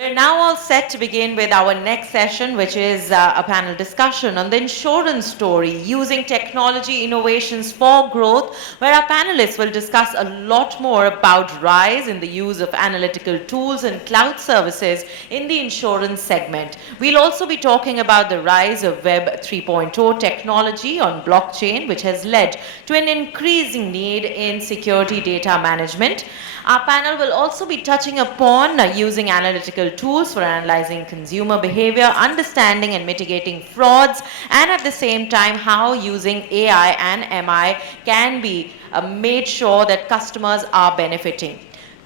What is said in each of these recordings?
We're now all set to begin with our next session, which is a panel discussion on the insurance story, using technology innovations for growth, where our panelists will discuss a lot more about rise in the use of analytical tools and cloud services in the insurance segment. We'll also be talking about the rise of Web 3.0 technology on blockchain, which has led to an increasing need in security data management. Our panel will also be touching upon using analytical tools for analyzing consumer behavior, understanding and mitigating frauds, and at the same time how using AI and MI can be made sure that customers are benefiting.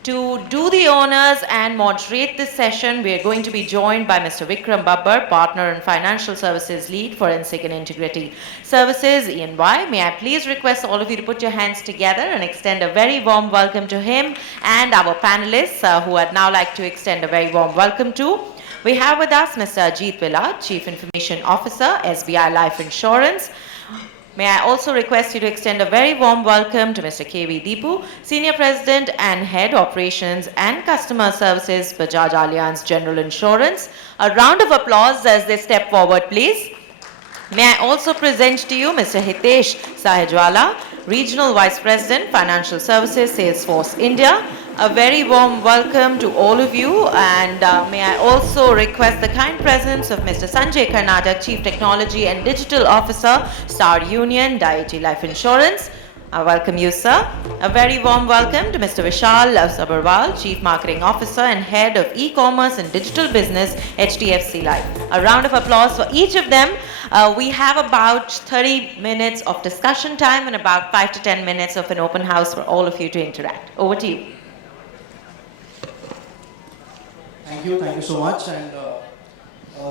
To do the honors and moderate this session, we are going to be joined by Mr. Vikram Babbar, Partner and Financial Services Lead, Forensic and Integrity Services, EY. May I please request all of you to put your hands together and extend a very warm welcome to him and our panelists, who I'd now like to extend a very warm welcome to. We have with us Mr. Ajith, Vellat, Chief Information Officer, SBI Life Insurance. May I also request you to extend a very warm welcome to Mr. K.V. Dipu, Senior President and Head Operations and Customer Services, Bajaj Allianz General Insurance. A round of applause as they step forward, please. May I also present to you Mr. Hitesh Sahijwaala, Regional Vice President, Financial Services, Salesforce India. A very warm welcome to all of you, and may I also request the kind presence of Mr. Sanjay, Karnatak, Chief Technology and Digital Officer, Star Union, Dai-Ichi Life Insurance. I welcome you, sir. A very warm welcome to Mr. Vishal Subharwal, Chief Marketing Officer and Head of E-Commerce and Digital Business, HDFC Life. A round of applause for each of them. We have about 30 minutes of discussion time and about 5 to 10 minutes of an open house for all of you to interact. Over to you. Thank you so much, and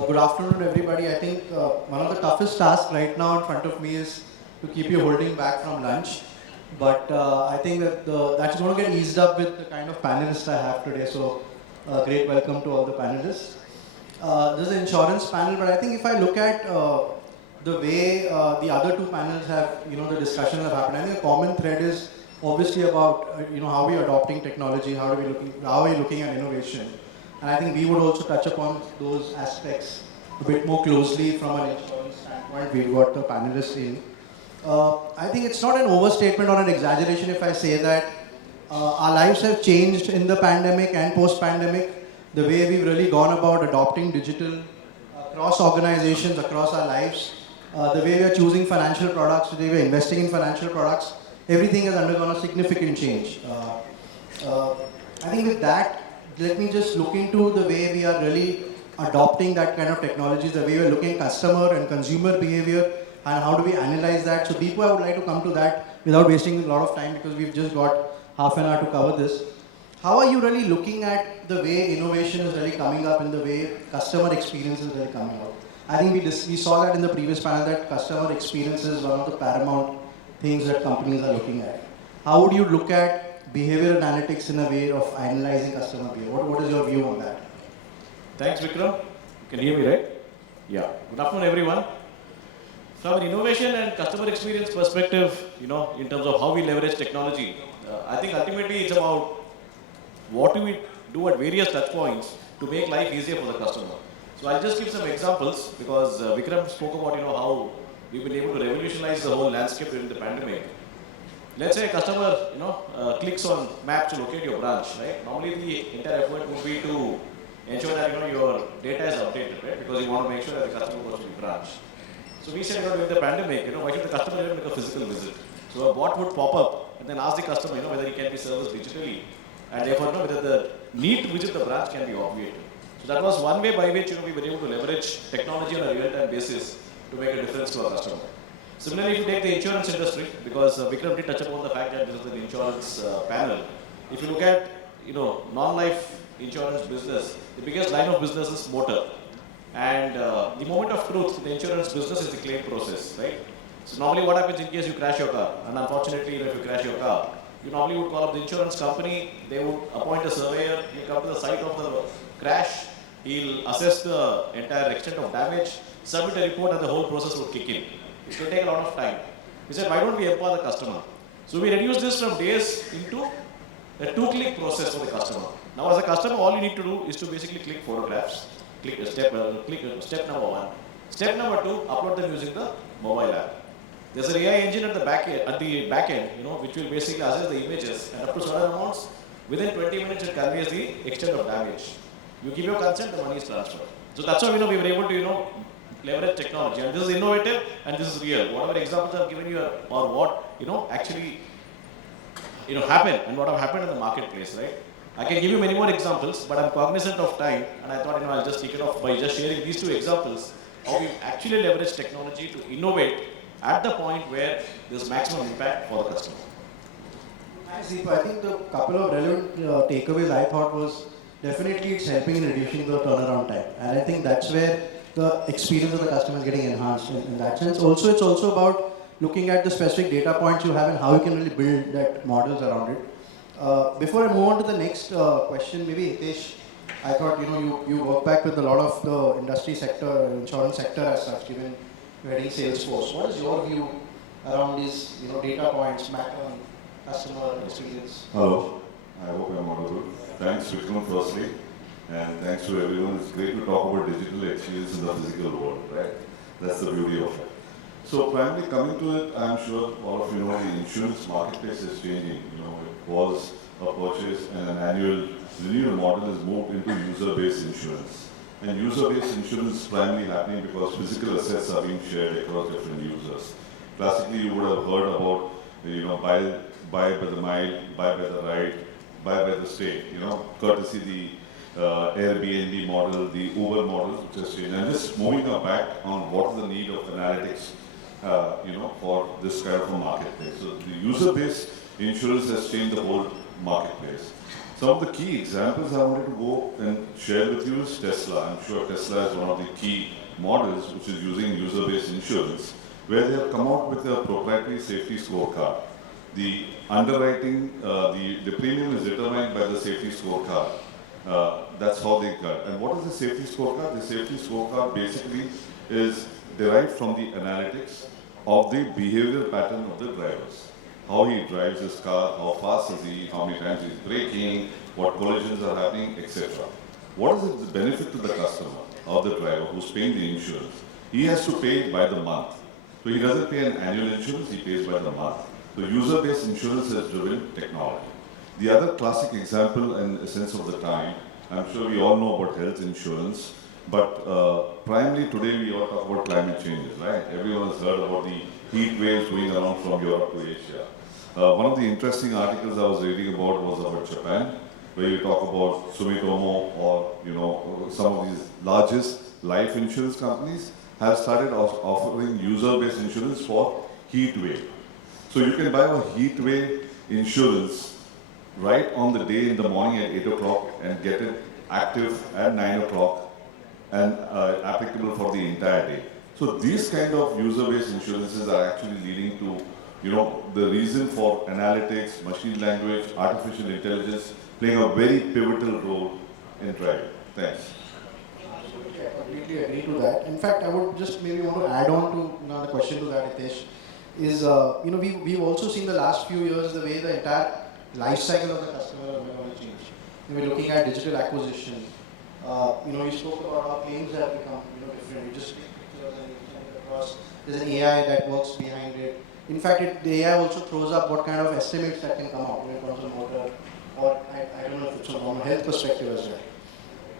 good afternoon, everybody. I think one of the toughest tasks right now in front of me is to keep you holding back from lunch. But I think that that's going to get eased up with the kind of panelists I have today. So great welcome to all the panelists. This is an insurance panel, but I think if I look at the way the other two panels have, the discussions have happened, I think a common thread is obviously about, how we are adopting technology, how are we looking at innovation. And I think we would also touch upon those aspects a bit more closely from an insurance standpoint. We've got the panelists in. I think it's not an overstatement or an exaggeration if I say that our lives have changed in the pandemic and post-pandemic. The way we've really gone about adopting digital across organizations, across our lives, the way we are choosing financial products, the way we are investing in financial products, everything has undergone a significant change. I think with that, let me just look into the way we are really adopting that kind of technologies, the way we are looking at customer and consumer behavior, and how do we analyze that. So Dipu, I would like to come to that without wasting a lot of time because we've just got half an hour to cover this. How are you really looking at the way innovation is really coming up and the way customer experience is really coming up? I think we saw that in the previous panel that customer experience is one of the paramount things that companies are looking at. How would you look at behavioral analytics in a way of analyzing customer behavior? What is your view on that? Thanks, Vikram. You can hear me, right? Yeah. Good afternoon, everyone. From an innovation and customer experience perspective, in terms of how we leverage technology, I think ultimately it's about what do we do at various touch points to make life easier for the customer. So I'll just give some examples because Vikram spoke about, how we've been able to revolutionize the whole landscape during the pandemic. Let's say a customer, clicks on map to locate your branch, right? Normally the entire effort would be to ensure that, your data is updated, right? Because you want to make sure that the customer goes to the branch. So we said, during the pandemic, why should the customer even make a physical visit? So a bot would pop up and then ask the customer, whether he can be serviced digitally, and therefore, whether the need to visit the branch can be obviated. So that was one way by which, we were able to leverage technology on a real-time basis to make a difference to our customer. Similarly, if you take the insurance industry, because Vikram did touch upon the fact that this is an insurance panel. If you look at, non-life insurance business, the biggest line of business is motor. And the moment of truth in the insurance business is the claim process, right? So normally what happens in case you crash your car, and unfortunately if you crash your car, you normally would call up the insurance company, they would appoint a surveyor, he'll come to the site of the crash, he'll assess the entire extent of damage, submit a report, and the whole process would kick in. It will take a lot of time. We said, why don't we empower the customer? So we reduced this from days into a two-click process for the customer. Now, as a customer, all you need to do is to basically click photographs, click step number one. Step number two, upload them using the mobile app. There's an AI engine at the back end, which will basically assess the images, and up to certain amounts, within 20 minutes it conveys the extent of damage. You give your consent, the money is transferred. So that's how we were able to leverage technology, and this is innovative and this is real. Whatever examples I've given you are what actually happen and what have happened in the marketplace, right? I can give you many more examples, but I'm cognizant of time, and I thought I'll just take it off by just sharing these two examples how we actually leverage technology to innovate at the point where there's maximum impact for the customer. Thanks, Dipu. I think the couple of relevant takeaways I thought was definitely it's helping in reducing the turnaround time, and I think that's where the experience of the customer is getting enhanced in that sense. Also, it's also about looking at the specific data points you have and how you can really build that models around it. Before I move on to the next question, maybe Hitesh, I thought you work back with a lot of the industry sector, insurance sector as such, given you're heading Salesforce. What is your view around these data points, macro customer experience? Hello, I hope I'm audible. Thanks Vikram firstly, and thanks to everyone. It's great to talk about digital experience in the physical world, right? That's the beauty of it. So primarily coming to it, I'm sure all of you know the insurance marketplace is changing. It was a purchase and an annual renewal model is moved into user-based insurance. And user-based insurance is primarily happening because physical assets are being shared across different users. Classically, you would have heard about, buy by the mile, buy by the ride, buy by the stay, courtesy the Airbnb model, the Uber model, which has changed. And just moving back on what is the need of analytics, for this kind of a marketplace. So the user-based insurance has changed the whole marketplace. Some of the key examples I wanted to go and share with you is Tesla. I'm sure Tesla is one of the key models which is using user-based insurance, where they have come out with a proprietary safety scorecard. The underwriting, the premium is determined by the safety scorecard. That's how they cut. And what is the safety scorecard? The safety scorecard basically is derived from the analytics of the behavioral pattern of the drivers. How he drives his car, how fast is he, how many times he's braking, what collisions are happening, etc. What is the benefit to the customer or the driver who's paying the insurance? He has to pay by the month. So he doesn't pay an annual insurance, he pays by the month. So user-based insurance has driven technology. The other classic example and essence of the time, I'm sure we all know about health insurance, but primarily today we all talk about climate changes, right? Everyone has heard about the heat waves going around from Europe to Asia. One of the interesting articles I was reading about was about Japan, where you talk about Sumitomo or some of these largest life insurance companies have started offering user-based insurance for heat wave. So you can buy a heat wave insurance right on the day in the morning at 8 o'clock and get it active at 9 o'clock and applicable for the entire day. So these kind of user-based insurances are actually leading to, the reason for analytics, machine language, artificial intelligence playing a very pivotal role in driving. Thanks. Absolutely, I completely agree to that. In fact, I would just maybe want to add on to another question to that, Hitesh. Is we've also seen the last few years the way the entire life cycle of the customer is going to change. We're looking at digital acquisition. You spoke about how claims have become different. You just take pictures and you send it across. There's an AI that works behind it. In fact, the AI also throws up what kind of estimates that can come out in terms of motor, or I don't know if it's from a health perspective as well.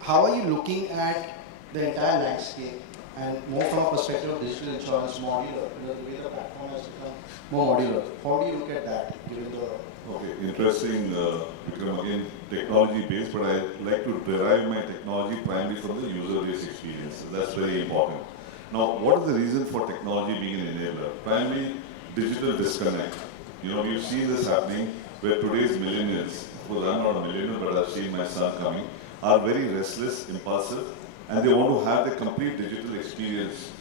How are you looking at the entire landscape and more from a perspective of digital insurance modular, the way the platform has become more modular? How do you look at that given the... Okay, interesting, Vikram, again, technology-based, but I like to derive my technology primarily from the user-based experience. So that's very important. Now, what is the reason for technology being an enabler? Primarily, digital disconnect. We've seen this happening where today's millennials, because I'm not a millennial, but I've seen my son coming, are very restless, impulsive, and they want to have the complete digital experience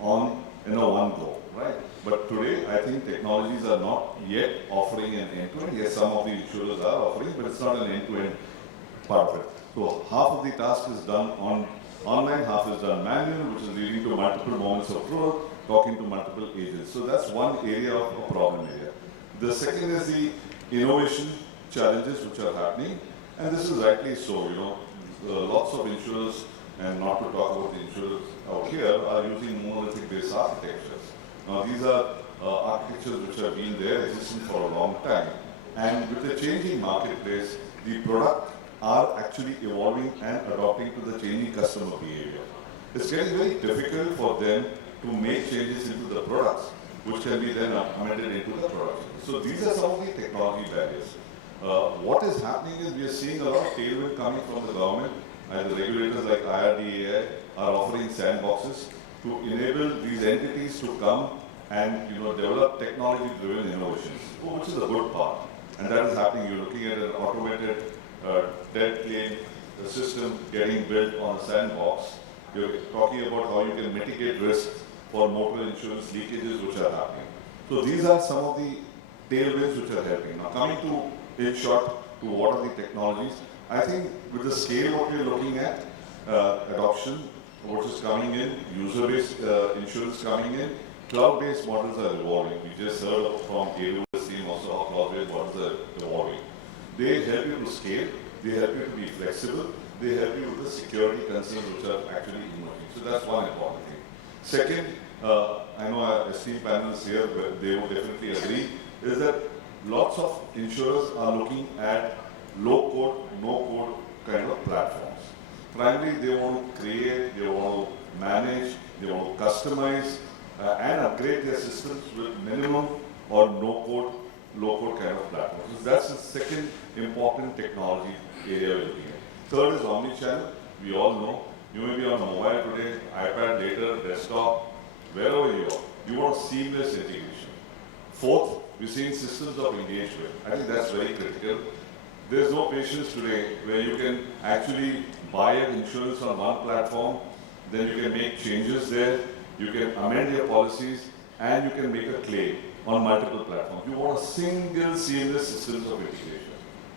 on one go, right? But today, I think technologies are not yet offering an end-to-end. Yes, some of the insurers are offering, but it's not an end-to-end part of it. So half of the task is done online, half is done manual, which is leading to multiple moments of truth, talking to multiple agents. So that's one area of a problem area. The second is the innovation challenges which are happening, and this is rightly so. Lots of insurers, and not to talk about the insurers out here, are using monolithic-based architectures. Now, these are architectures which have been there, existing for a long time, and with the changing marketplace, the product are actually evolving and adopting to the changing customer behavior. It's getting very difficult for them to make changes into the products, which can be then amended into the product. So these are some of the technology barriers. What is happening is we are seeing a lot of tailwind coming from the government, and the regulators like IRDAI are offering sandboxes to enable these entities to come and develop technology-driven innovations, which is a good part. And that is happening. You're looking at an automated debt claim system getting built on a sandbox. You're talking about how you can mitigate risk for motor insurance leakages which are happening. So these are some of the tailwinds which are helping. Now coming to, in short, to what are the technologies, I think with the scale what we're looking at, adoption, what is coming in, user-based insurance coming in, cloud-based models are evolving. We just heard from AWS team also how cloud-based models are evolving. They help you to scale, they help you to be flexible, they help you with the security concerns which are actually emerging. So that's one important thing. Second, I know our esteemed panelists here, but they would definitely agree, is that lots of insurers are looking at low-code, no-code kind of platforms. Primarily, they want to create, they want to manage, they want to customize, and upgrade their systems with minimum or no-code, low-code kind of platforms. So that's the second important technology area we're looking at. Third is omni-channel. We all know you may be on a mobile today, iPad later, desktop, wherever you are. You want seamless integration. Fourth, we're seeing systems of engagement. I think that's very critical. There's no patience today where you can actually buy an insurance on one platform, then you can make changes there, you can amend your policies, and you can make a claim on multiple platforms. You want a single seamless systems of integration.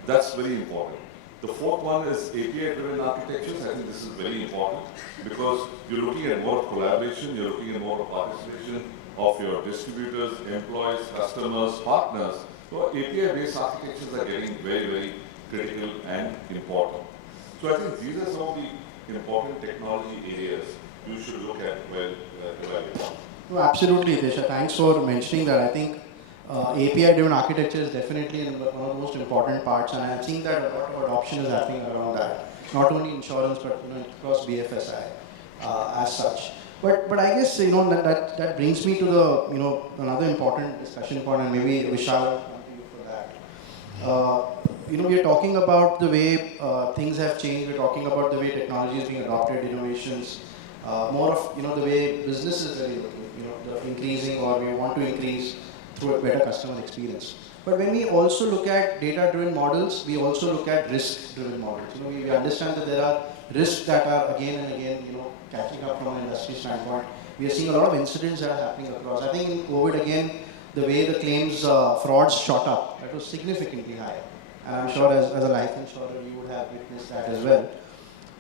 That's very important. The fourth one is API-driven architectures. I think this is very important because you're looking at more collaboration, you're looking at more participation of your distributors, employees, customers, partners. So API-based architectures are getting very, very critical and important. So I think these are some of the important technology areas you should look at while evaluating. No, absolutely, Hitesh. Thanks for mentioning that. I think API-driven architecture is definitely one of the most important parts, and I'm seeing that a lot of adoption is happening around that. Not only insurance, but across BFSI as such. But I guess that brings me to the another important discussion point, and maybe Vishal will come to you for that. We are talking about the way things have changed. We're talking about the way technology is being adopted, innovations, more of the way business is really looking, the increasing, or we want to increase through a better customer experience. But when we also look at data-driven models, we also look at risk-driven models. We understand that there are risks that are again and again, catching up from an industry standpoint. We are seeing a lot of incidents that are happening across. I think in COVID again, the way the claims frauds shot up, that was significantly high. And I'm sure as a life insurer, you would have witnessed that as well.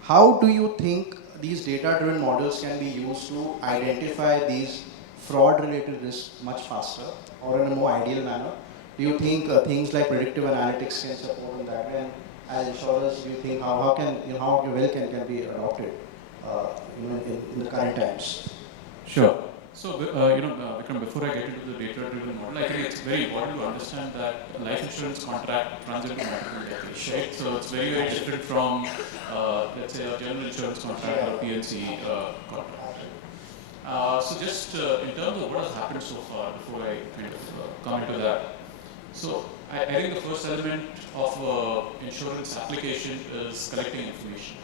How do you think these data-driven models can be used to identify these fraud-related risks much faster or in a more ideal manner? Do you think things like predictive analytics can support in that? And as insurers, do you think how well can be adopted in the current times? Sure. So, Vikram, before I get into the data-driven model, I think it's very important to understand that a life insurance contract runs into multiple decades, right? So it's very, very different from, let's say, a general insurance contract or a PLC contract. So just in terms of what has happened so far, before I kind of come into that. So I think the first element of insurance application is collecting information.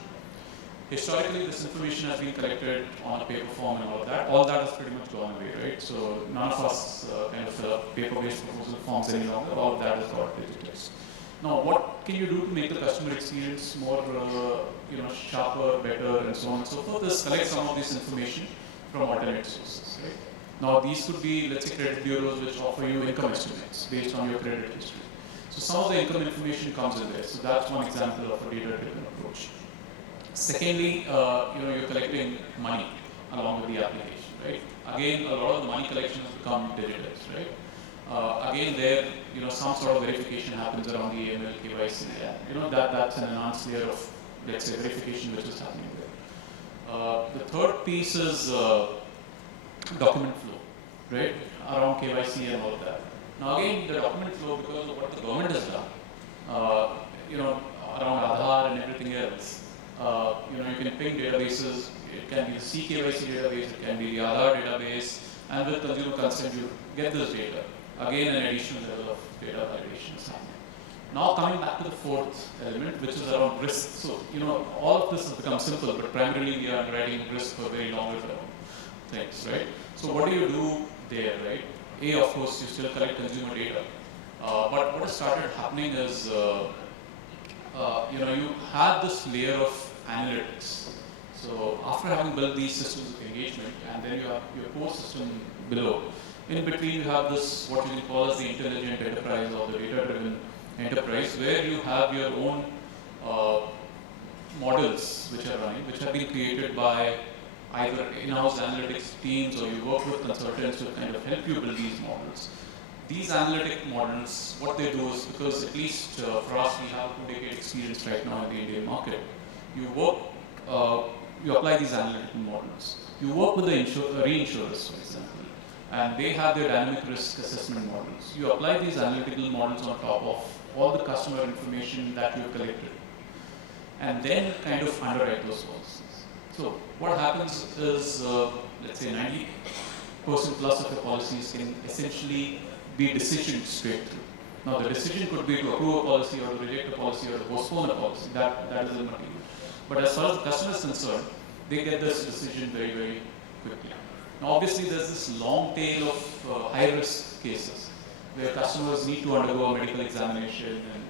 Historically, this information has been collected on a paper form and all of that. All that has pretty much gone away, right? So none of us kind of fill up paper-based proposal forms any longer. All of that has got digitized. Now, what can you do to make the customer experience more, sharper, better, and so on and so forth? Is collect some of this information from alternate sources, right? Now, these could be, let's say, credit bureaus which offer you income estimates based on your credit history. So some of the income information comes in there. So that's one example of a data-driven approach. Secondly, you're collecting money along with the application, right? Again, a lot of the money collection has become digitized, right? Again, there, some sort of verification happens around the AML, KYC, and that's an enhanced layer of, let's say, verification which is happening there. The third piece is document flow, right, around KYC and all of that. Now again, the document flow, because of what the government has done, around Aadhaar and everything else, you can ping databases. It can be the CKYC database, it can be the Aadhaar database, and with consumer consent, you get this data. Again, an additional level of data validation is happening. Now coming back to the fourth element, which is around risk. So, all of this has become simple, but primarily we are underwriting risk for very longer term things, right? So what do you do there, right? A, of course, you still collect consumer data. But what has started happening is, you have this layer of analytics. So after having built these systems of engagement, and then you have your core system below, in between you have this, what you can call as the intelligent enterprise or the data-driven enterprise, where you have your own models which are running, which have been created by either in-house analytics teams or you work with consultants to kind of help you build these models. These analytic models, what they do is, because at least for us, we have a 2-decade experience right now in the Indian market, you work, you apply these analytical models. You work with the reinsurers, for example, and they have their dynamic risk assessment models. You apply these analytical models on top of all the customer information that you've collected, and then kind of underwrite those policies. So what happens is, let's say 90% plus of your policies can essentially be decisioned straight through. Now the decision could be to approve a policy or to reject a policy or to postpone a policy. That is immaterial. But as far as the customer is concerned, they get this decision very, very quickly. Now obviously there's this long tail of high risk cases where customers need to undergo a medical examination, and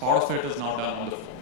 part of it is now done on the phone.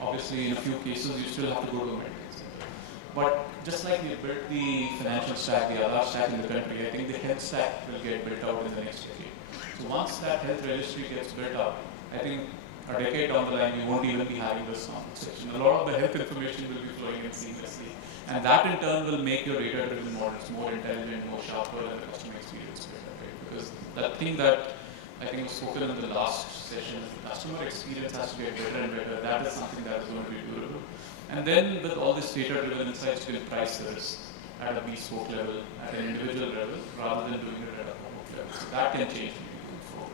Obviously in a few cases you still have to go to a medical center. But just like we built the financial stack, the Aadhaar stack in the country, I think the health stack will get built out in the next decade. So once that health registry gets built up, I think a decade down the line we won't even be having this conversation. A lot of the health information will be flowing in seamlessly. And that in turn will make your data-driven models more intelligent, more sharper, and the customer experience better, right? Because that thing that I think was spoken in the last session, the customer experience has to get better and better. That is something that is going to be durable. And then with all this data-driven insights, you can price the risk at a bespoke level, at an individual level, rather than doing it at a cohort level. So that can change moving forward.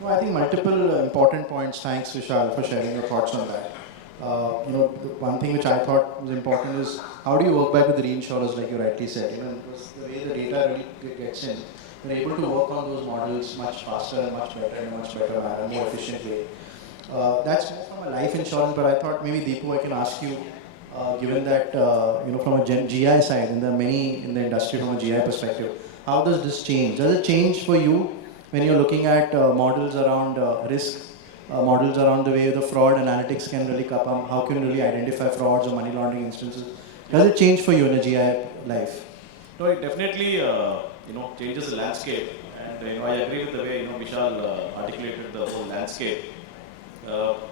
Well, I think multiple important points. Thanks, Vishal, for sharing your thoughts on that. The one thing which I thought was important is how do you work back with the reinsurers, like you rightly said. Because the way the data really gets in, we're able to work on those models much faster and much better in a much better manner, more efficiently. That's more from a life insurance, but I thought maybe Dipu, I can ask you, given that from a GI side, and there are many in the industry from a GI perspective, how does this change? Does it change for you when you're looking at models around risk, models around the way the fraud analytics can really come, how can you really identify frauds or money laundering instances? Does it change for you in a GI life? No, it definitely changes the landscape, and I agree with the way Vishal articulated the whole landscape.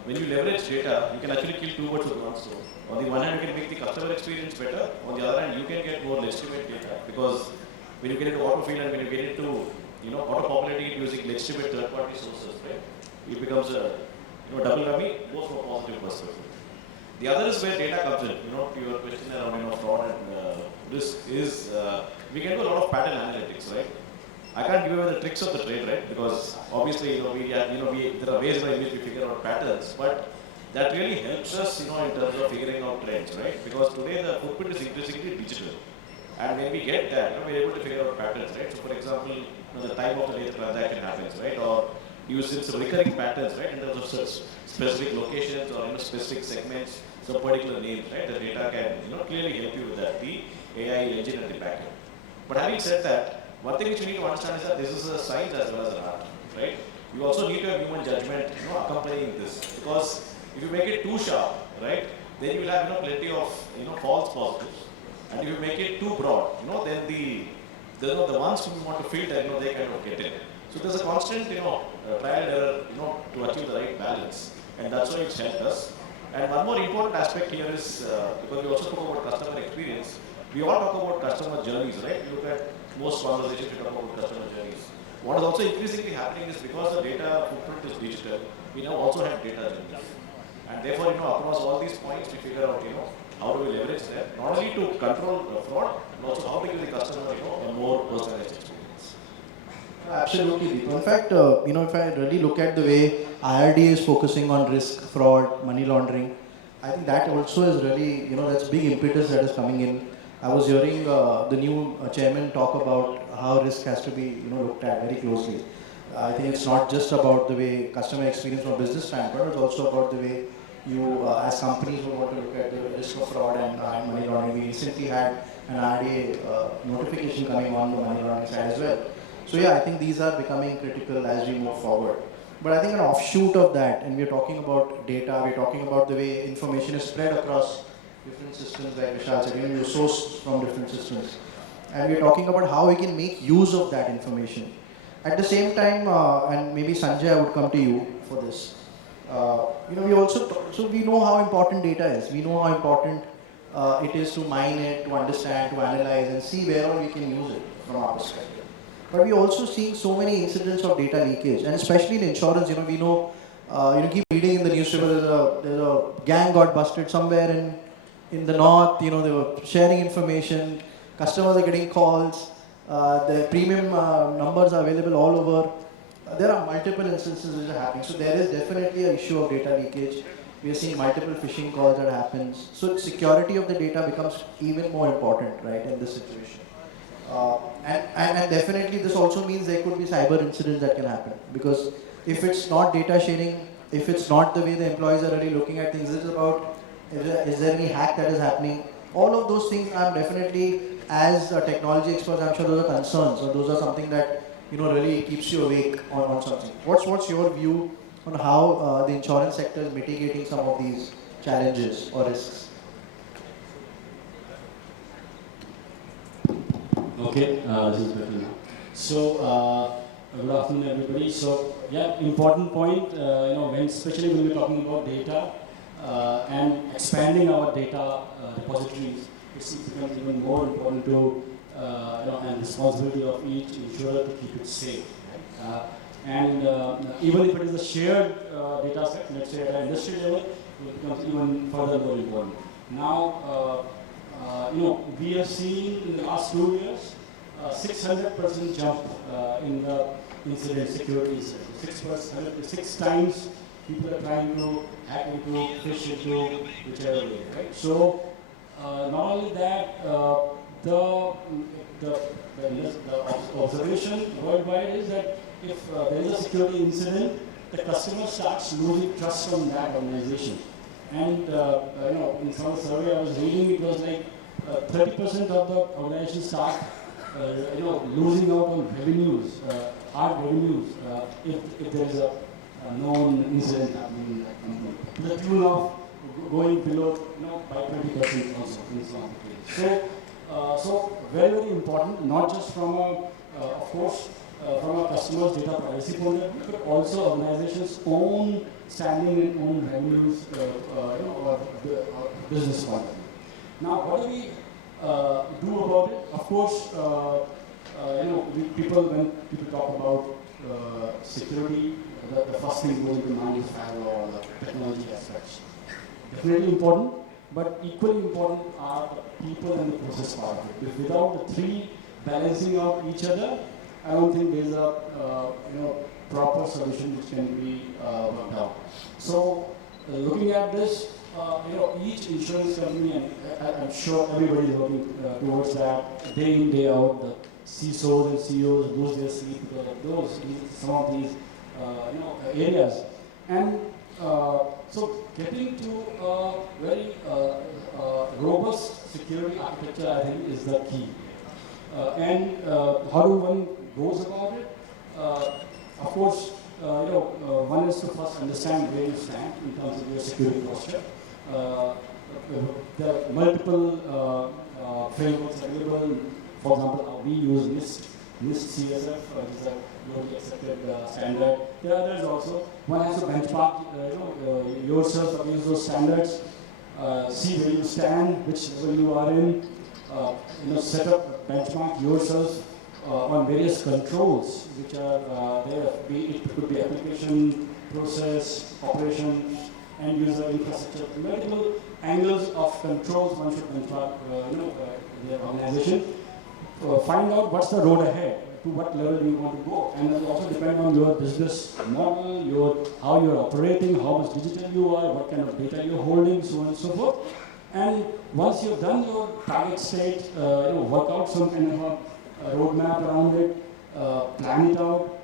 When you leverage data, you can actually kill two birds with one stone. On the one hand, you can make the customer experience better. On the other hand, you can get more legitimate data, because when you get into autofill and when you get into auto-populating it using legitimate third-party sources, right, it becomes a double whammy, both from a positive perspective. The other is where data comes in. To your question around fraud and risk is we can do a lot of pattern analytics, right? I can't give away the tricks of the trade, right? Because obviously, there are ways by which we figure out patterns, but that really helps us, in terms of figuring out trends, right? Because today the footprint is increasingly digital, and when we get that, we're able to figure out patterns, right? So, for example, the time of the day the transaction happens, right? Or using some recurring patterns, right? In terms of specific locations or specific segments, some particular names, right? The data can, clearly help you with that. The AI engine at the back end. But having said that, one thing which you need to understand is that this is a science as well as an art, right? You also need to have human judgment, accompanying this, because if you make it too sharp, right, then you will have plenty of false positives, and if you make it too broad, then the ones who you want to filter, they kind of get in. So there's a constant, trial and error, to achieve the right balance, and that's why it's helped us. And one more important aspect here is because we also talk about customer experience, we all talk about customer journeys, right? You look at most conversations we talk about customer journeys. What is also increasingly happening is because the data footprint is digital, we now also have data journeys. And therefore, across all these points, we figure out, how do we leverage that, not only to control fraud, but also how to give the customer, a more personalized experience. Absolutely, Deepu. In fact, if I really look at the way IRDA is focusing on risk, fraud, money laundering, I think that also is really, that's big impetus that is coming in. I was hearing the new chairman talk about how risk has to be, looked at very closely. I think it's not just about the way customer experience from a business standpoint, it's also about the way you, as companies, would want to look at the risk of fraud and money laundering. We recently had an IRDA notification coming on the money laundering side as well. So yeah, I think these are becoming critical as we move forward. But I think an offshoot of that, and we're talking about data, we're talking about the way information is spread across different systems, like Vishal said, you source from different systems. And we're talking about how we can make use of that information. At the same time, and maybe Sanjay, I would come to you for this. We also, so we know how important data is. We know how important it is to mine it, to understand, to analyze, and see where all we can use it from our perspective. But we're also seeing so many incidents of data leakage, and especially in insurance, we know, keep reading in the newspaper, there's a gang got busted somewhere in the north, they were sharing information, customers are getting calls, the premium numbers are available all over. There are multiple instances which are happening. So there is definitely an issue of data leakage. We are seeing multiple phishing calls that happens. So security of the data becomes even more important, right, in this situation. And definitely this also means there could be cyber incidents that can happen, because if it's not data sharing, if it's not the way the employees are really looking at things, is there any hack that is happening? All of those things I'm definitely, as a technology expert, I'm sure those are concerns, or those are something that really keeps you awake on something. What's your view on how the insurance sector is mitigating some of these challenges or risks? Okay, this is better now. So, good afternoon, everybody. So, yeah, important point. Especially when we're talking about data and expanding our data repositories, it becomes even more important to and responsibility of each insurer to keep it safe. Right? Even if it is a shared data set, let's say at an industry level, it becomes even further more important. Now, we have seen in the last 2 years 600% jump in the incident security incident. 6 times people are trying to hack into, fish into, whichever way, right? So not only that, the observation worldwide is that if there is a security incident, the customer starts losing trust on that organization. And in some survey I was reading, it was like 30% of the organization start losing out on revenues, hard revenues, if there is a known incident happening in that company, to the tune of going below by 20% also in some cases. So very, very important, not just from of course from a customer's data privacy point of view, but also organization's own standing and own revenues or business point of view. Now, what do we do about it? Of course, when people talk about security, the first thing goes into mind is firewall or the technology aspects. Definitely important, but equally important are the people and the process part of it. If without the three balancing out each other, I don't think there's a proper solution which can be worked out. So, looking at this, each insurance company, and I'm sure everybody is working towards that day in, day out. The CISOs and CEOs lose their sleep because of some of these areas. And so getting to a very robust security architecture, I think, is the key. How do one goes about it? Of course, one is to first understand where you stand in terms of your security posture. There are multiple frameworks available. For example, we use NIST CSF, which is a globally accepted standard. There are others also. One has to benchmark yourself against those standards, see where you stand, which level you are in, set up, benchmark yourself on various controls which are there. It could be application, process, operations, end user infrastructure, multiple angles of controls one should control, the organization. Find out what's the road ahead, to what level do you want to go, and it will also depend on your business model, how you're operating, how much digital you are, what kind of data you're holding, so on and so forth. And once you've done your target state, work out some kind of a roadmap around it, plan it out,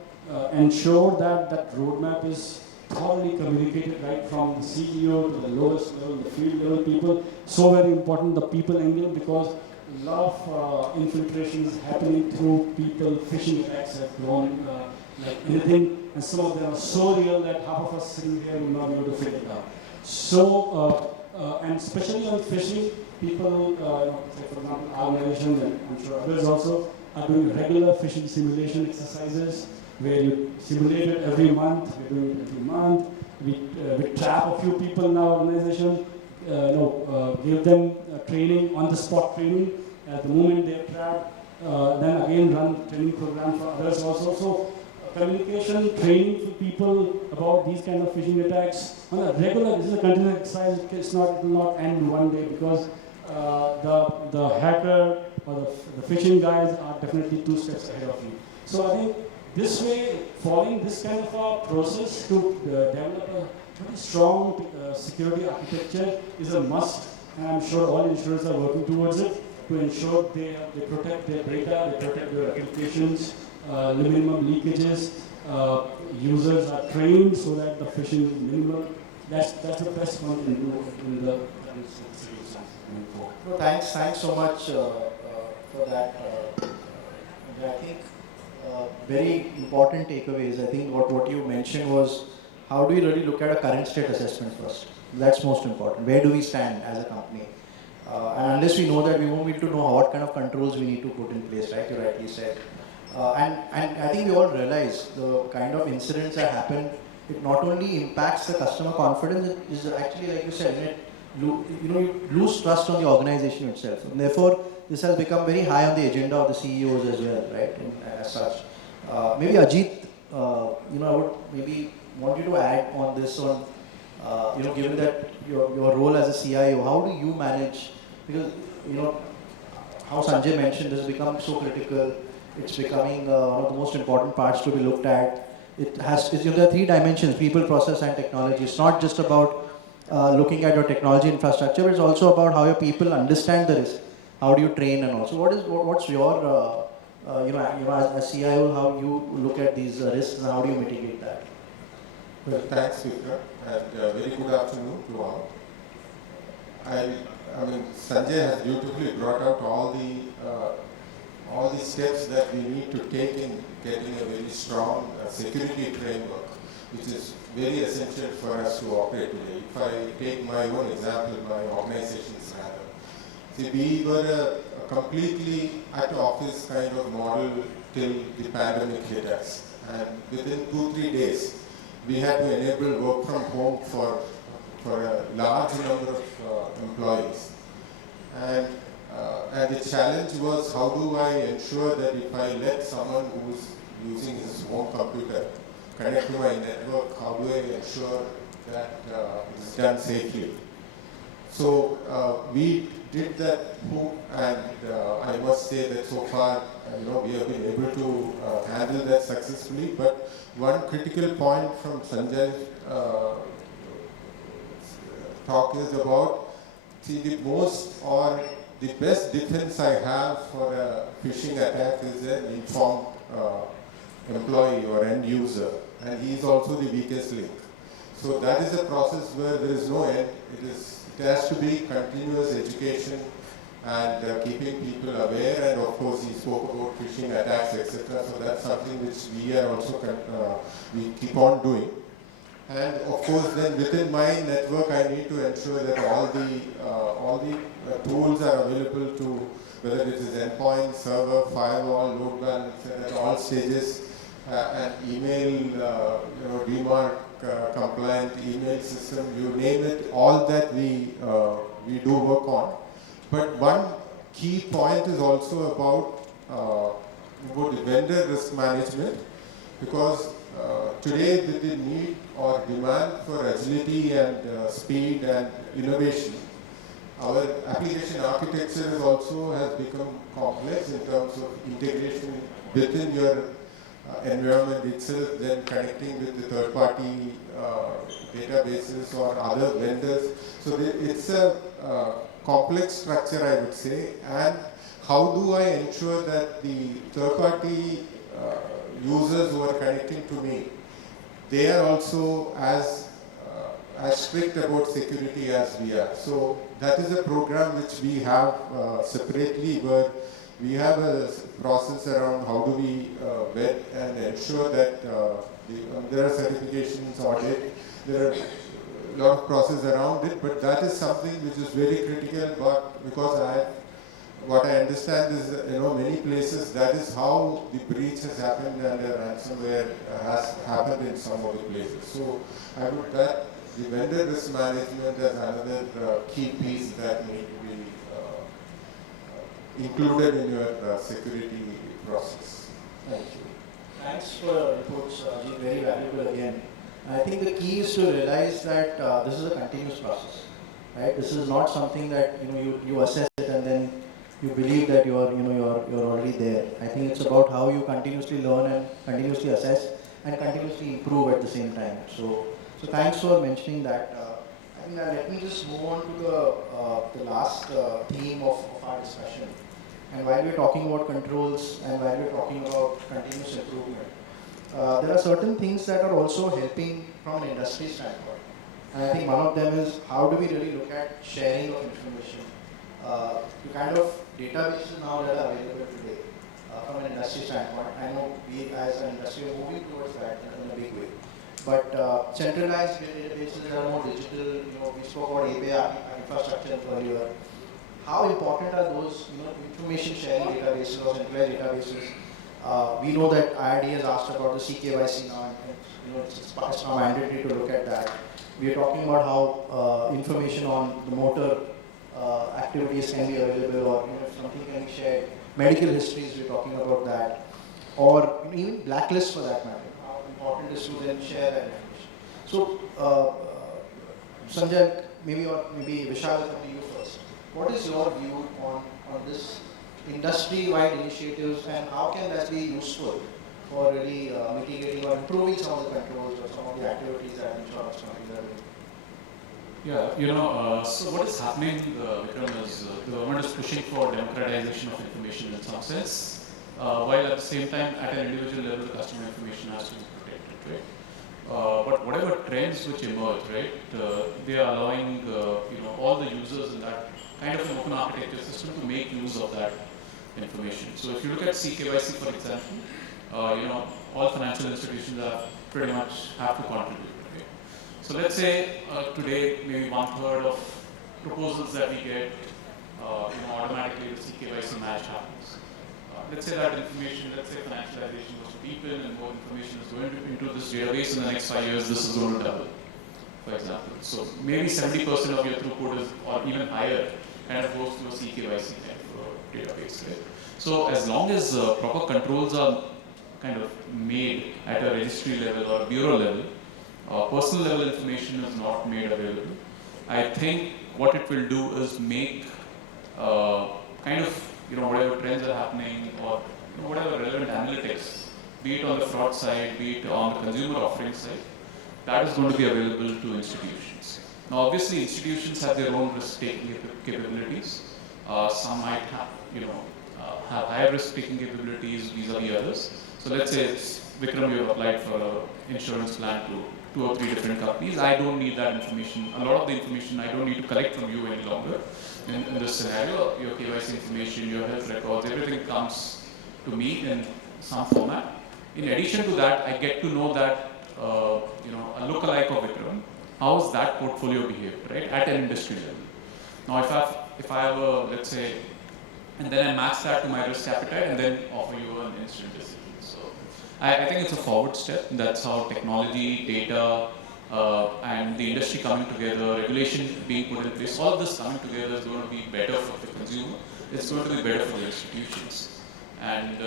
ensure that that roadmap is thoroughly communicated right from the CEO to the lowest level, the field level people. So very important, the people angle, because a lot of infiltration is happening through people. Phishing attacks have grown like anything, and some of them are so real that half of us sitting here will not be able to figure it out. So, and especially on phishing, people, say for example, our organization, and I'm sure others also, are doing regular phishing simulation exercises where you simulate it every month. We're doing it every month. We trap a few people in our organization, give them training, on-the-spot training. At the moment they're trapped, then again run training program for others also. So communication, training for people about these kind of phishing attacks on a regular, this is a continuous exercise. It will not end one day, because the hacker or the phishing guys are definitely 2 steps ahead of you. So I think this way, following this kind of a process to develop a pretty strong security architecture is a must, and I'm sure all insurers are working towards it to ensure they protect their data, they protect their applications, minimum leakages, users are trained so that the phishing is minimal. That's the best one can do in the No, thanks so much for that. I think very important takeaways. I think what you mentioned was, how do we really look at a current state assessment first? That's most important. Where do we stand as a company? And unless we know that, we won't need to know what kind of controls we need to put in place, right? You rightly said. And I think we all realize the kind of incidents that happen, it not only impacts the customer confidence, it is actually, like you said, you lose trust on the organization itself. And therefore, this has become very high on the agenda of the CEOs as well, right? As such. Maybe Ajith, I would maybe want you to add on this on, given that your role as a CIO, how do you manage? Because, how Sanjay mentioned, this has become so critical. It's becoming one of the most important parts to be looked at. There are 3 dimensions: people, process, and technology. It's not just about looking at your technology infrastructure, but it's also about how your people understand the risk. How do you train and all? So what's your, as CIO, how you look at these risks and how do you mitigate that? Well, thanks, Vikram, and very good afternoon to all. I mean, Sanjay has beautifully brought out all the steps that we need to take in getting a very strong security framework, which is very essential for us to operate today. If I take my own example, my organization's rather. See, we were a completely at-office kind of model till the pandemic hit us. And within 2-3 days, we had to enable work from home for a large number of employees. And the challenge was, how do I ensure that if I let someone who's using his own computer connect to my network, how do I ensure that it's done safely? So we did that, and I must say that so far, we have been able to handle that successfully. But one critical point from Sanjay's talk is about, the best defense I have for a phishing attack is an informed employee or end user, and he is also the weakest link. So that is a process where there is no end. It has to be continuous education and keeping people aware, and of course he spoke about phishing attacks, etc. So that's something which we are also we keep on doing. And of course, then within my network, I need to ensure that all the tools are available to, whether it is endpoint, server, firewall, load balancer at all stages, and email, DMARC compliant email system, you name it. All that we do work on. But one key point is also about about the vendor risk management, because today with the need or demand for agility and speed and innovation, our application architecture is also has become complex in terms of integration within your environment itself, then connecting with the third-party databases or other vendors. So it's a complex structure, I would say. And how do I ensure that the third-party users who are connecting to me, they are also as strict about security as we are. So that is a program which we have separately, where we have a process around how do we vet and ensure that there are certifications, audit, there are a lot of process around it, but that is something which is very critical. But because what I understand is that, many places that is how the breach has happened and the ransomware has happened in some of the places. So I would that the vendor risk management as another key piece that need to be included in your security process. Thank you. Thanks for your reports, Ajith, very valuable again. I think the key is to realize that this is a continuous process, right? This is not something that you assess it and then you believe that you're already there. I think it's about how you continuously learn and continuously assess and continuously improve at the same time. So thanks for mentioning that. I think let me just move on to the last theme of our discussion. And while we're talking about controls and while we're talking about continuous improvement, there are certain things that are also helping from an industry standpoint. And I think one of them is how do we really look at sharing of information, the kind of databases now that are available today from an industry standpoint. I know we as an industry are moving towards that in a big way. But centralized databases that are more digital, we spoke about API infrastructure earlier. How important are those information sharing databases or centralized databases? We know that IRD has asked about the CKYC now, and it's now mandatory to look at that. We are talking about how information on the motor activities can be available, or if something can be shared. Medical histories, we're talking about that, or even blacklists for that matter. How important is to then share that information. So, Sanjay, maybe Vishal, will come to you first. What is your view on this industry-wide initiatives, and how can that be useful for really mitigating or improving some of the controls or some of the activities that insurance companies are doing? Yeah, so what is happening, Vikram, is the government is pushing for democratization of information in some sense, while at the same time, at an individual level, the customer information has to be protected, right? But whatever trends which emerge, right, they are allowing, all the users in that kind of an open architecture system to make use of that information. So if you look at CKYC, for example, all financial institutions pretty much have to contribute. Okay? So let's say today maybe 1/3 of proposals that we get, automatically the CKYC match happens. Let's say that information, let's say financialization was to deepen and more information is going into this database in the next 5 years, this is going to double, for example. So maybe 70% of your throughput is, or even higher, kind of goes to a CKYC kind of database, right? So as long as proper controls are kind of made at a registry level or a bureau level, personal level information is not made available. I think what it will do is make kind of whatever trends are happening or whatever relevant analytics, be it on the fraud side, be it on the consumer offering side, that is going to be available to institutions. Now, obviously, institutions have their own risk-taking capabilities. Some might have, have higher risk-taking capabilities vis-a-vis others. So let's say, Vikram, you have applied for an insurance plan to 2 or 3 different companies. I don't need that information. A lot of the information I don't need to collect from you any longer. In this scenario, your KYC information, your health records, everything comes to me in some format. In addition to that, I get to know that, a lookalike of Vikram, how is that portfolio behaved, right, at an industry level. Now, if I have a, let's say, and then I match that to my risk appetite and then offer you an instant decision. So I think it's a forward step. That's how technology, data, and the industry coming together, regulation being put in place, all of this coming together is going to be better for the consumer. It's going to be better for the institutions. And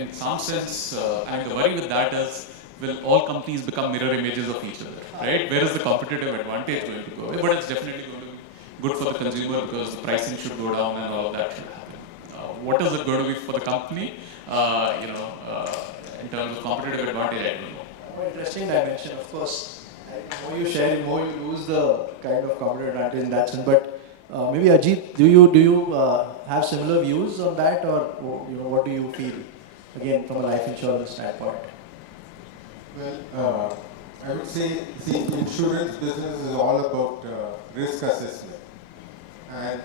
in some sense, I mean, the worry with that is, will all companies become mirror images of each other, right? Where is the competitive advantage going to go? But it's definitely going to be good for the consumer because the pricing should go down and all of that should happen. What is it going to be for the company? In terms of competitive advantage, I don't know. More interesting dimension, of course. The more you share, the more you lose the kind of competitive advantage in that sense. But maybe Ajith, do you have similar views on that, or what do you feel? Again, from a life insurance standpoint. Well, I would say the insurance business is all about risk assessment, and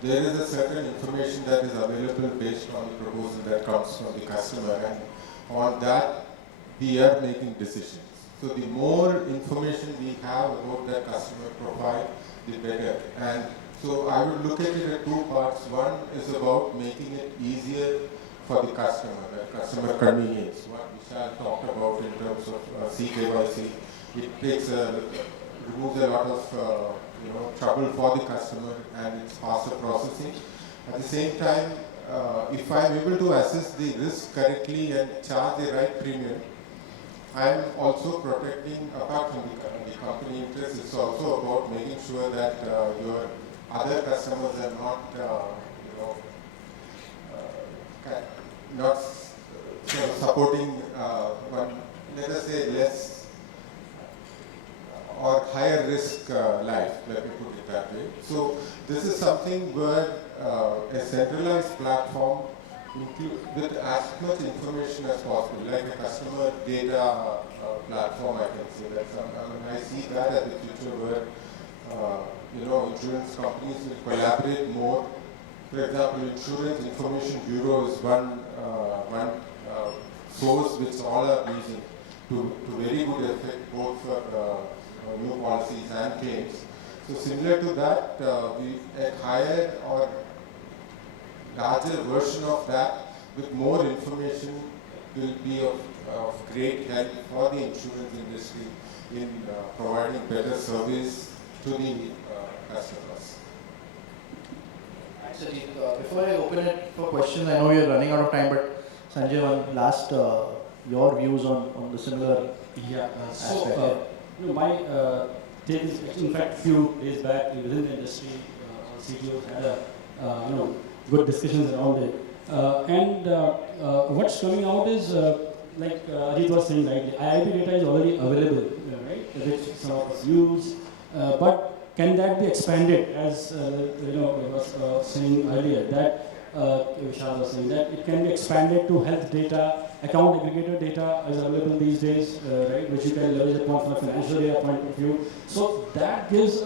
there is a certain information that is available based on the proposal that comes from the customer, and on that we are making decisions. So the more information we have about that customer profile, the better. And so I would look at it in two parts. One is about making it easier for the customer, the customer convenience. What Vishal talked about in terms of CKYC, it removes a lot of trouble for the customer, and it's faster processing. At the same time, if I'm able to assess the risk correctly and charge the right premium, I'm also protecting, apart from the company interest, it's also about making sure that your other customers are not supporting one, let us say, less or higher risk life, let me put it that way. So this is something where a centralized platform with as much information as possible, like a customer data platform, I can say that. I see that as the future where insurance companies will collaborate more. For example, Insurance Information Bureau is one source which all are using to very good effect, both for new policies and claims. So similar to that, a higher or larger version of that with more information will be of great help for the insurance industry in providing better service to the customers. Thanks, Ajith. Before I open it for questions, I know we are running out of time, but Sanjay, one last your views on the similar aspect. My take is, in fact, a few days back within the industry, CTOs had a good discussions around it. What's coming out is, like Ajith was saying rightly, IIP data is already available, right? Which some of us use, but can that be expanded, as was saying earlier, that Vishal was saying that it can be expanded to health data, account aggregator data is available these days, right, which you can leverage upon from a financial data point of view. So that gives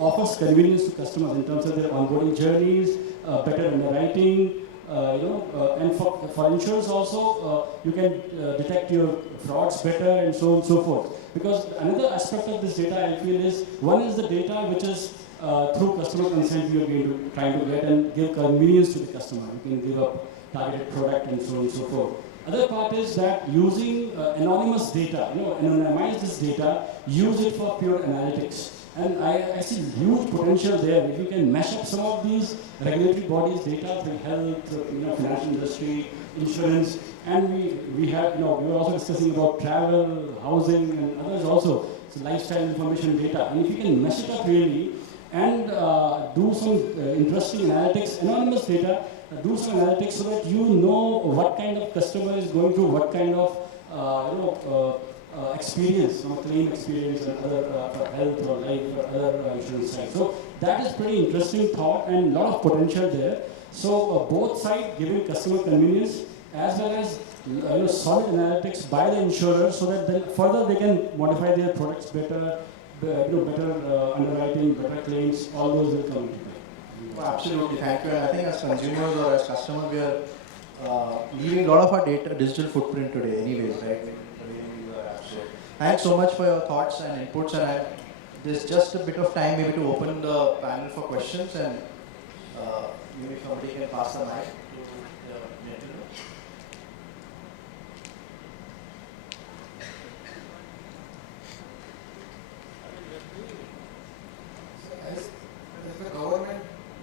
offers convenience to customers in terms of their onboarding journeys, better underwriting, and for insurance also, you can detect your frauds better and so on and so forth. Because another aspect of this data I feel is, one is the data which is through customer consent we are trying to get and give convenience to the customer. You can give a targeted product and so on and so forth. Other part is that using anonymous data, anonymize this data, use it for pure analytics. And I see huge potential there. If you can mash up some of these regulatory bodies' data for health, financial industry, insurance, and we have, we were also discussing about travel, housing, and others also. So lifestyle information data. And if you can mesh it up really and do some interesting analytics, anonymous data, do some analytics so that you know what kind of customer is going through what kind of experience, claim experience and other for health or life or other insurance side. So that is pretty interesting thought and a lot of potential there. So both sides giving customer convenience as well as solid analytics by the insurer so that then further they can modify their products better, better underwriting, better claims, all those will come into play. Oh, absolutely, thank you. And I think as consumers or as customers, we are leaving a lot of our data, digital footprint today anyways, right? Thanks so much for your thoughts and inputs, and there's just a bit of time maybe to open the panel for questions, and maybe somebody can pass the mic to the gentleman. As the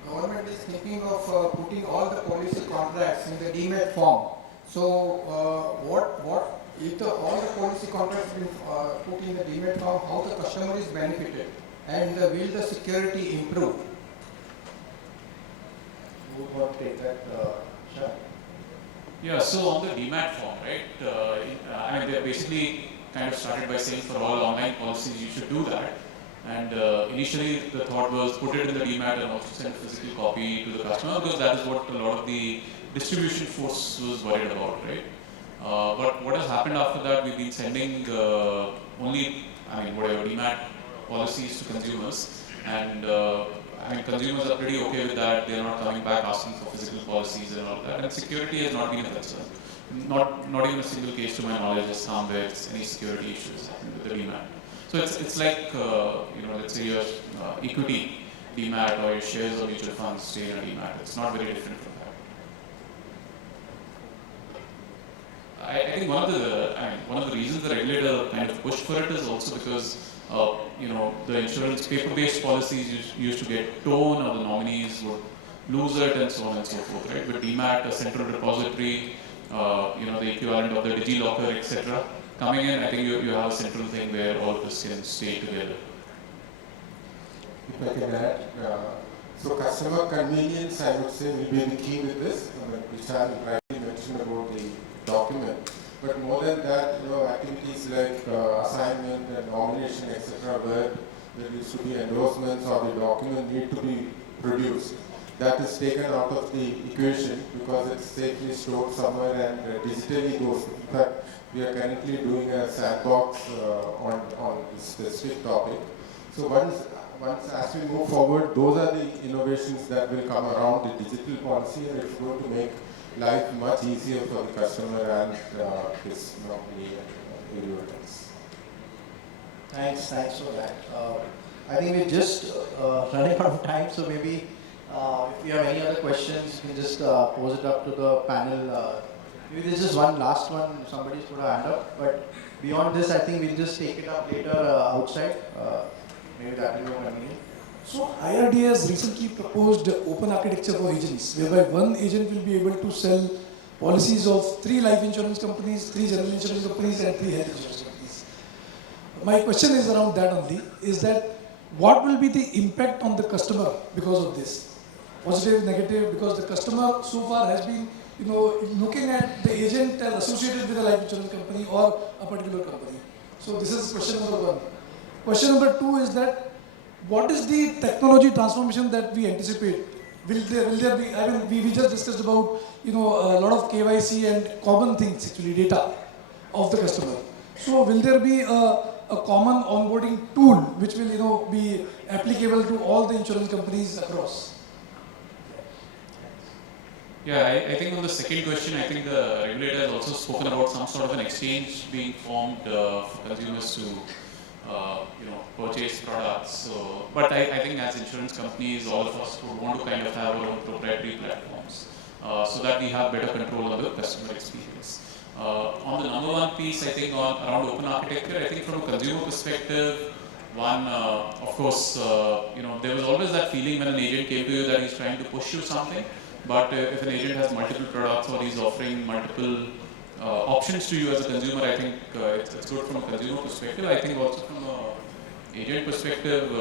government is thinking of putting all the with all the policy contracts being put in the demat form, how the customer is benefited, and will the security improve? Who would want to take that, Vishal? Yeah, so on the demat form, right, I mean, they basically kind of started by saying for all online policies you should do that. And initially the thought was put it in the demat and also send a physical copy to the customer, because that is what a lot of the distribution force was worried about, right? But what has happened after that, we've been sending only, I mean, whatever, demat policies to consumers. And I mean, consumers are pretty okay with that. They're not coming back asking for physical policies and all that. And security has not been a concern. Not even a single case to my knowledge has come with any security issues with the demat. So it's like, you know, let's say your equity demat or your shares or mutual funds stay in a demat. It's not very different from that. I think one of the reasons the regulator kind of pushed for it is also because you know, the insurance paper-based policies used to get torn, or the nominees would lose it, and so on and so forth, right? With demat, a central repository, you know, the equivalent of the DigiLocker, etc. coming in, I think you have a central thing where all of this can stay together. If I can add, so customer convenience, I would say, will be the key with this. Vishal rightly mentioned about the document. But more than that, you know, activities like assignment and nomination, etc., where there used to be endorsements or the document need to be produced. That is taken out of the equation because it's safely stored somewhere and digitally goes. In fact, we are currently doing a sandbox on this specific topic. So once as we move forward, those are the innovations that will come around the digital policy, and it's going to make life much easier for the customer and his nominee and everyone else. Thanks for that. I think we're just running out of time, so maybe if you have any other questions, you can just pose it up to the panel. Maybe there's just one last one, somebody's put a hand up, but beyond this, I think we'll just take it up later outside. Maybe that will be convenient. So IRDA has recently proposed open architecture for agents, whereby one agent will be able to sell policies of 3 life insurance companies, 3 general insurance companies, and 3 health insurance companies. My question is around that only, is that what will be the impact on the customer because of this? Positive, negative, because the customer so far has been, you know, looking at the agent as associated with a life insurance company or a particular company. So this is question number 1. Question number 2 is that what is the technology transformation that we anticipate? Will there be, I mean, we just discussed about, you know, a lot of KYC and common things, actually, data of the customer. So will there be a common onboarding tool which will, you know, be applicable to all the insurance companies across? Yeah, I think on the second question, I think the regulator has also spoken about some sort of an exchange being formed for consumers to you know, purchase products. So, but I think as insurance companies, all of us would want to kind of have our own proprietary platforms so that we have better control of the customer experience. On the number 1 piece, I think around open architecture, I think from a consumer perspective, one, of course, you know, there was always that feeling when an agent came to you that he's trying to push you something. But if an agent has multiple products or he's offering multiple options to you as a consumer, I think it's good from a consumer perspective. I think also from an agent perspective,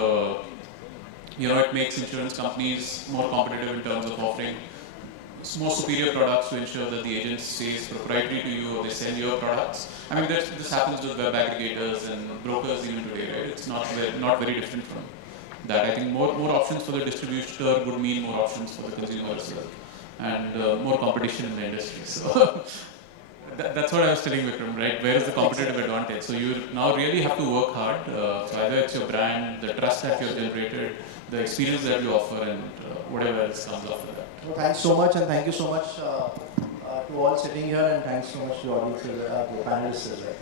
you know, it makes insurance companies more competitive in terms of offering more superior products to ensure that the agent stays proprietary to you or they sell your products. I mean, this happens with web aggregators and brokers even today, right? It's not very different from that. I think more options for the distributor would mean more options for the consumer as well, and more competition in the industry. So that's what I was telling Vikram, right? Where is the competitive advantage? So you now really have to work hard. So either it's your brand, the trust that you've generated, the experience that you offer, and whatever else comes after that. Well, thanks so much, and thank you so much to all sitting here, and thanks so much to the audience, the panelists as well.